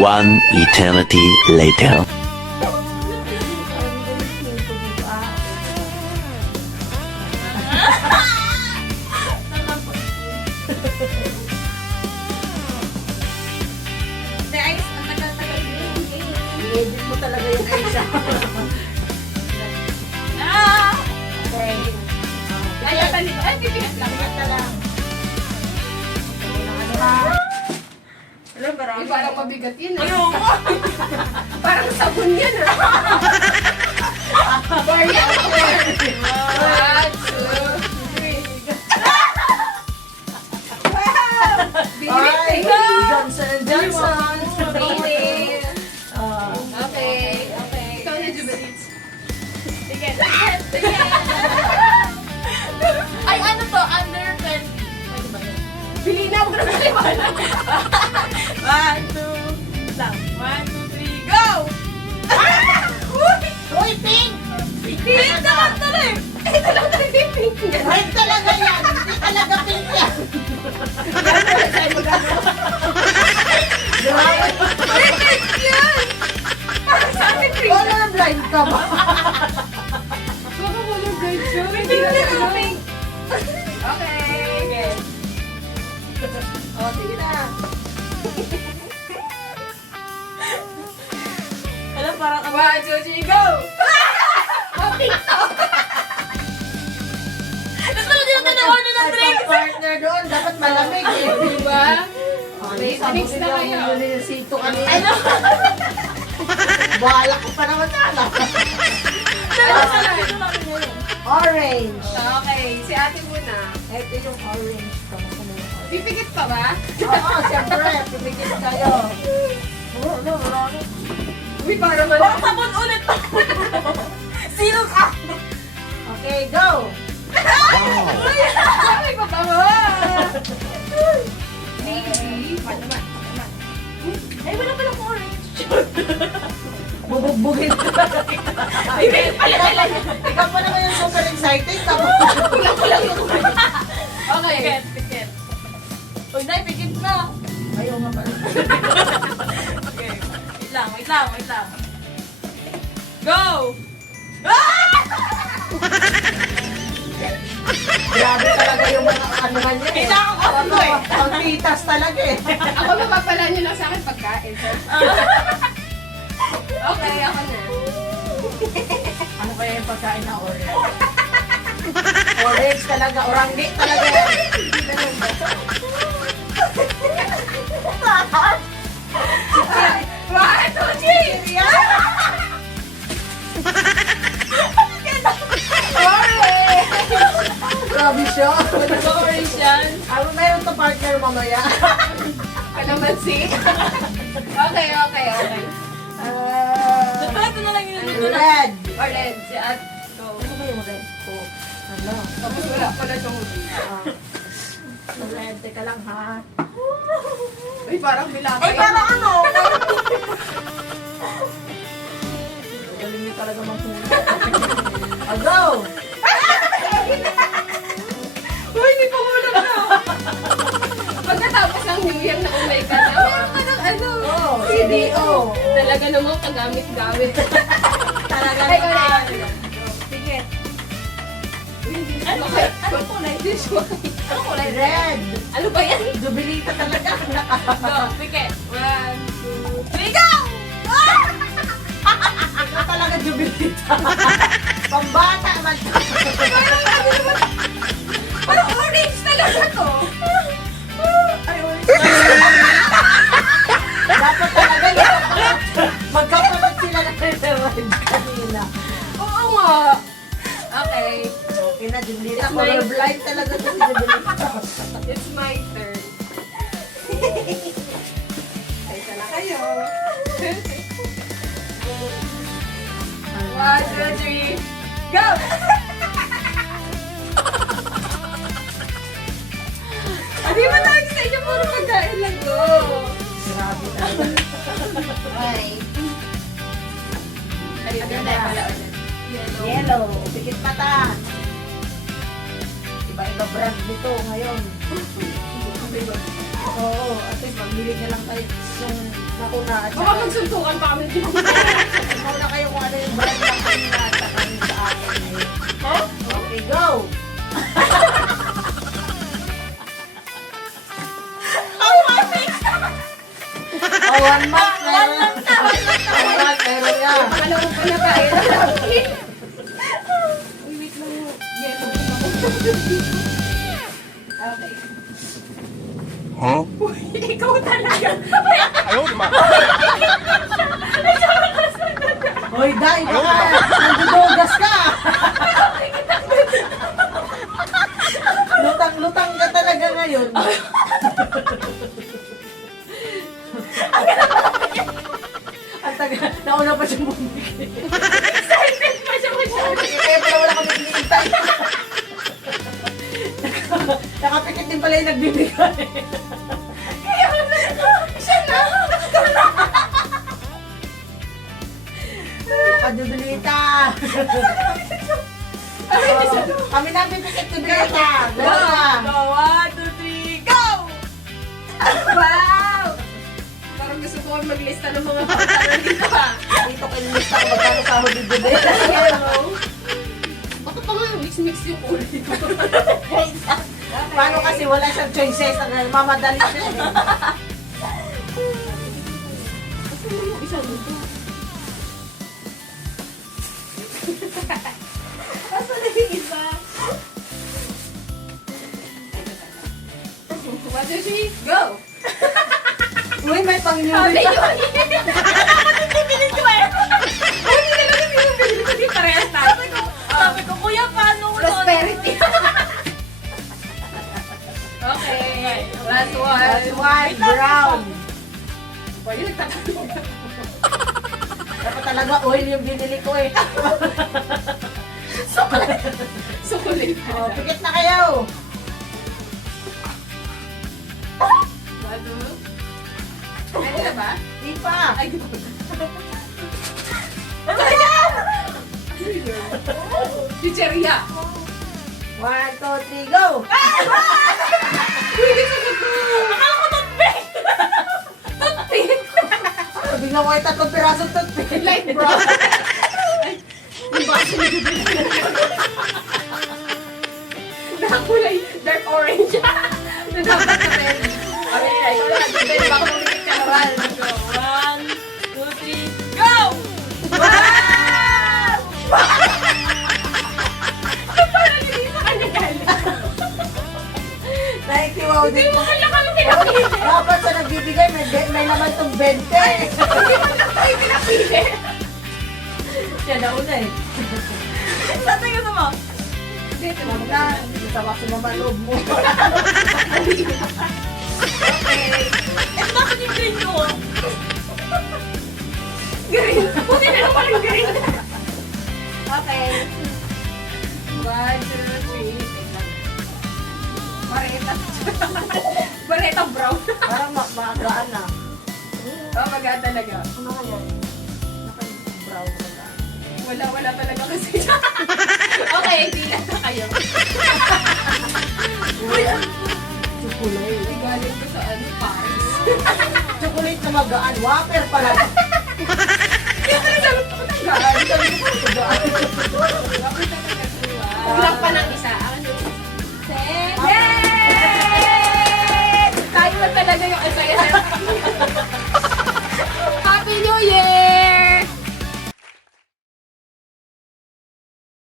One eternity later. Hindi, ayos. Ang tagal-tagal din. I-edit mo talaga yung Aisha. Ah! Okay. Ayatan dito. Ay, bibigat lang. Ingat ka lang. Alam, marami. Parang mabigat yun. Ayaw mo. Parang sabon yan. Bar yan. 1, 2, 3. Ay, Bibigat. Johnson & Johnson. Bibigat. Ah. Okay, okay. Ikaw na, Jubilits. Sige, sige. Ay, ano to? Under 20. Pwede ba yun? Pili na, huwag na maliwanag. 1, 2, lang. 1, 2, 3, go! Uy, pink! Pink naman tuloy! Ito lang tayo pink yan. Red talaga yan. Hindi talaga pink yan. Grabe. Pink yan! Parang sa akin pink. Colorblind ka ba? Baka walang guide siya. Pink na pink. Okay. O, sige na. Alam, parang 1, 2, 3, go! Oh, pink to! Nasunod din natin ang order ng drinks! partner doon. Dapat malamig eh. Diba? May drinks na kayo. Sito kanina. Ano? Bahala ko pa naman sana. Orange. Okay, si ate muna. Ito yung orange. Kamusta mo yung orange? Pipikit pa ba? Oo, siyempre. Pumikit kayo. Oo, no, marami. Uy, parang wala. Sabon ulit pa! Sino ka? Okay, go! Uy! Ay, papawa! Baby! Naman. Ay, wala palang orange. Bubugbugin ka. Bibili pala talaga. Ikaw pa naman yung super excited. Kulang-kulang yung orange. Okay. Pikit, pikit. Uy, Nay, pikit na. Ayaw nga pala. Okay. Wait lang. Go! Grabe talaga yung mga ano man yun. Kailangan ko ano eh. Ang titas talaga eh. Ako mapapala nyo lang sa akin pagkain. Okay, ako na. Ano kaya yung pagkain na orange? Orange talaga. Orangge talaga yan. One, two, three! Grabe siya. Orange yan. Ano meron to partner mamaya? Kalamansi. Okay. Ito na lang yung Red. Orange. Si at go. Ano ba yung red ko? Ano? Tapos wala pala siyang huli. Red. Teka lang ha. Ay, parang bilakay. Ay, parang ano? Galing niyo talaga manghuli. Go! Uy, hindi pa muna na. Pagkatapos ng New Year na umay ka na, meron ka ng ano, Oh, CDO. Talaga namang kagamit-gamit. Talaga Ay, naman. Sige. Ano kulay? Dishwasher. Ano kulay? Red. Ano ba yan? Jubilita talaga. Go, piket. 1, 2, 3, go! Ikaw talaga jubilita. Pambata man. Parang orange talaga to. Ay, orange. Dapat talaga magkapalit sila ng red kanina. Oo nga. Okay. Okay na, jubilita. Colorblind talaga to si jubilita. It's my turn. Kaysa na kayo. 1, 2, 3, go! Hindi ba lagi sa inyo puro pagkain lang go? Grabe talaga. Ay. Ayun, Ano na na? pala ulit. Yellow. Yellow. Pikit mata. Iba-iba brand nito ngayon. Oo, at least magbili na lang kayo yung nauna at Baka saka magsuntukan pa kami dito. mauna kayo kung ano yung brand ng kanina at saka yung sa akin. Huh? Okay, go! Oh, 1 month meron na. 1 month meron na. Alam mo pa na kaya. Uy, wait lang mo. Yellow din ako. Okay. Huh? Ikaw talaga. Hoy, Day, baka nandudugas ka. Lutang-lutang ka talaga ngayon. Ang taga, nauna pa siyang bumili. Excited pa siya masyado. Kaya pala wala kami hinihintay. Nakapikit din pala yung nagbibigay. Kaya siya na. Kadudulita. Kami na pipikit ni Beta. Go! Go! 1, 2, 3, go! Wow! Parang gusto ko maglista ng mga pangalan dito ha. Dito kayo lista kung magkano sahod ni Beta. Yellow. Bakit pa nga mix-mix yung kulay dito? Paano kasi wala siyang choices. Mamadali siya. Kasi yung isa dito. Asa na yung isa? 1, 2, 3, go! Uy, may pang-new Sabi week. yun! Nakakatin bibili ko eh! Hindi na lang yung bibili ko di parehas tayo. Sabi ko, kuya, paano ko prosperity? Okay, last one. Last one, brown. Ba, yun nagtatanong. Dapat talaga oil yung binili ko eh. Sukulit. Oh, pikit na kayo. Bago. Ano na ba? Di pa. Ay, di ba? Chicheria. 1, 2, 3, go! Uy, di ko nito. Akala ko toothpick. Toothpick. Bigla ko ay 3 pirasong toothpick. Light brown. Yung baso ni Judy. Nakakulay dark orange. Na dapat na red. Kami nila, ikaw lang. Judy, baka mamigit ka naman. So, 1, 2, 3, go! Wow! Parang hindi sa kanya galing. Nakikiwaw Hindi din mo po. kanya kami pinapili. Dapat sa nagbibigay, may naman itong 20. Hindi mo lang tayo pinapili. Siya nauna eh. Saan tayo gusto mo? Dito mo. Huwag na, sama sumama loob mo. Okay. Ito bakit yung green ko? Green. Buti na lang walang green. Okay. 1, 2, 3. Bareta. Bareta brown. Parang magaan na. Oh, magaan talaga. Ano kaya? Naka-brown na lang. Wala talaga kasi. Okay, pila na kayo. Uy, Chocolate. Uy, galing ko sa ano, Paris. Chocolate na magaan. Wafer pala.